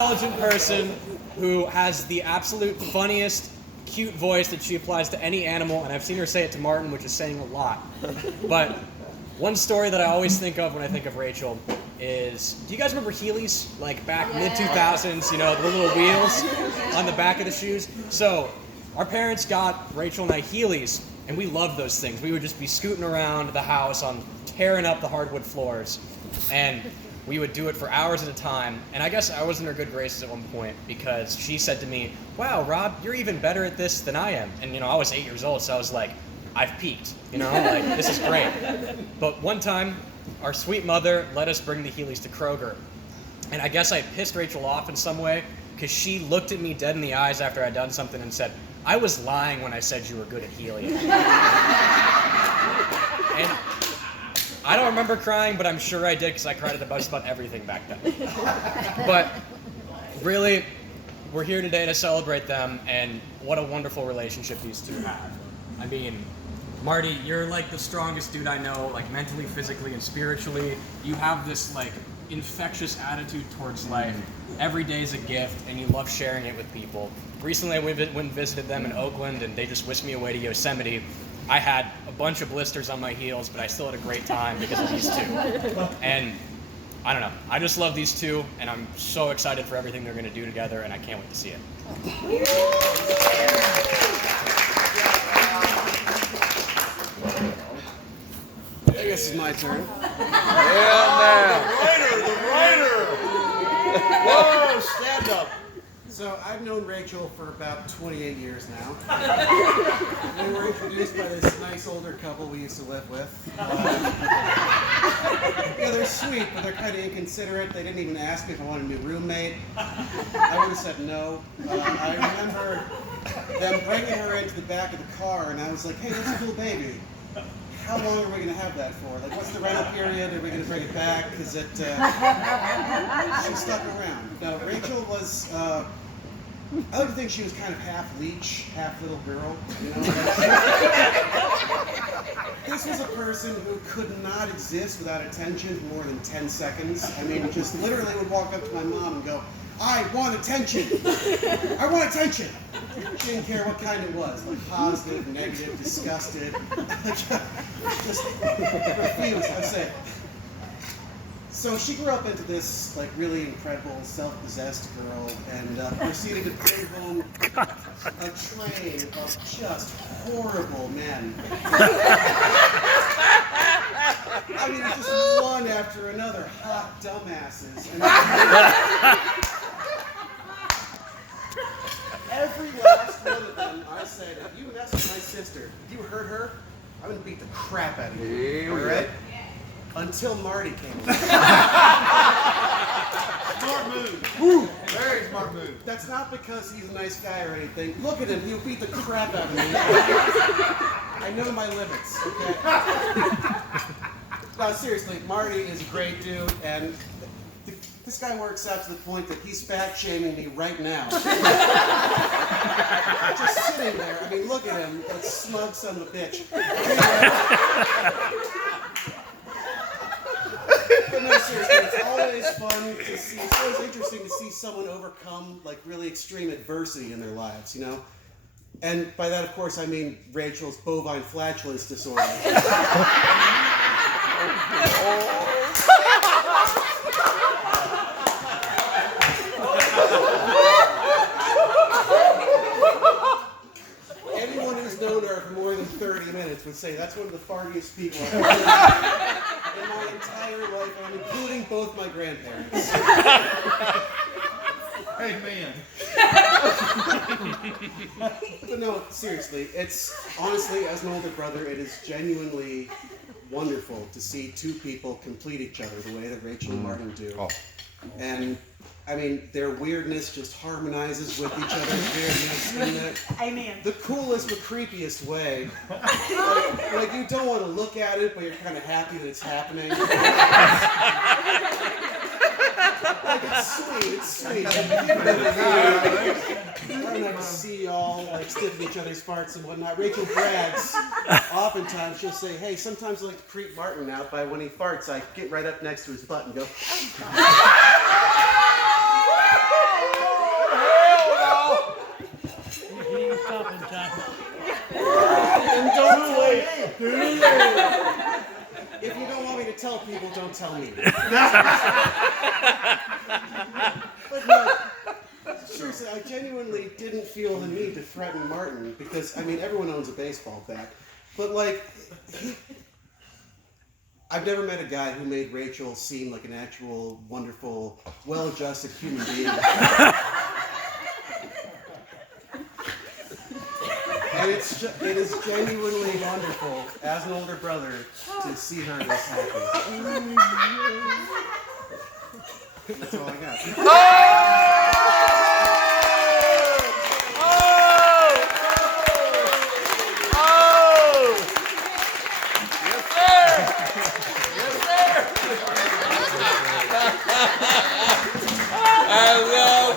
Intelligent person who has the absolute funniest, cute voice that she applies to any animal, and I've seen her say it to Martin, which is saying a lot. But one story that I always think of when I think of Rachel is, do you guys remember Heelys? Like back mid-2000s, you know, the little wheels on the back of the shoes? So our parents got Rachel and I Heelys, and we loved those things. We would just be scooting around the house on tearing up the hardwood floors, and we would do it for hours at a time. And I guess I was in her good graces at one point because she said to me, "Wow, Rob, you're even better at this than I am." And, you know, I was 8 years old, so I was like, I've peaked, you know, like, this is great. But one time, our sweet mother let us bring the Heelys to Kroger. And I guess I pissed Rachel off in some way because she looked at me dead in the eyes after I'd done something and said, "I was lying when I said you were good at Heelys." And I don't remember crying, but I'm sure I did because I cried at just about everything back then. But really, we're here today to celebrate them, and what a wonderful relationship these two have. I mean, Marty, you're like the strongest dude I know, like mentally, physically, and spiritually. You have this like infectious attitude towards life. Every day is a gift, and you love sharing it with people. Recently, I went and visited them in Oakland, and they just whisked me away to Yosemite. I had a bunch of blisters on my heels, but I still had a great time because of these two. And I don't know, I just love these two, and I'm so excited for everything they're going to do together, and I can't wait to see it. I guess it's my turn. The writer! Whoa, stand up. So I've known Rachel for about 28 years now. We were introduced by this nice older couple we used to live with. Yeah, they're sweet, but they're kind of inconsiderate. They didn't even ask me if I wanted a new roommate. I would have said no. I remember them bringing her into the back of the car, and I was like, "Hey, that's a cool baby. How long are we going to have that for? Like, what's the rental period? Are we going to bring it back? Because she stuck around." No, Rachel was, I like to think she was kind of half leech, half little girl. You know, this was a person who could not exist without attention for more than 10 seconds. I mean, just literally would walk up to my mom and go, "I want attention. I want attention." She didn't care what kind it was, like positive, negative, disgusted. Just refused, I say. So she grew up into this like really incredible, self-possessed girl, and proceeded to bring home a train of just horrible men. I mean, just one after another, hot dumbasses. And every last one of them, I said, "If you mess with my sister, if you hurt her, I'm gonna beat the crap out of you." All right? Until Marty came along. Smart move. Very smart move. That's not because he's a nice guy or anything. Look at him, he'll beat the crap out of me. I know my limits, okay? No, seriously, Marty is a great dude, and this guy works out to the point that he's fat-shaming me right now. Just sitting there, I mean, look at him, that smug son of a bitch. But no, seriously, it's always fun to see, it's always interesting to see someone overcome, like, really extreme adversity in their lives, you know? And by that, of course, I mean Rachel's bovine flatulence disorder. Anyone who's known her for more than 30 minutes would say that's one of the fartiest people I've ever met in my entire life, and I'm including both my grandparents. Hey, man. But no, seriously, it's honestly, as an older brother, it is genuinely wonderful to see two people complete each other the way that Rachel and Martin do. And I mean, their weirdness just harmonizes with each other's weirdness in the coolest but creepiest way. Like you don't want to look at it, but you're kind of happy that it's happening. Like, it's sweet. I don't see y'all like sniffing each other's farts and whatnot. Rachel brags. Oftentimes she'll say, "Hey, sometimes I like to creep Martin out by when he farts, I get right up next to his butt and go." If you don't want me to tell people, don't tell me. But no, seriously, I genuinely didn't feel the need to threaten Martin because, I mean, everyone owns a baseball bat. But, like, I've never met a guy who made Rachel seem like an actual, wonderful, well-adjusted human being. And it is genuinely wonderful, as an older brother, to see her this happy. That's all I got. I love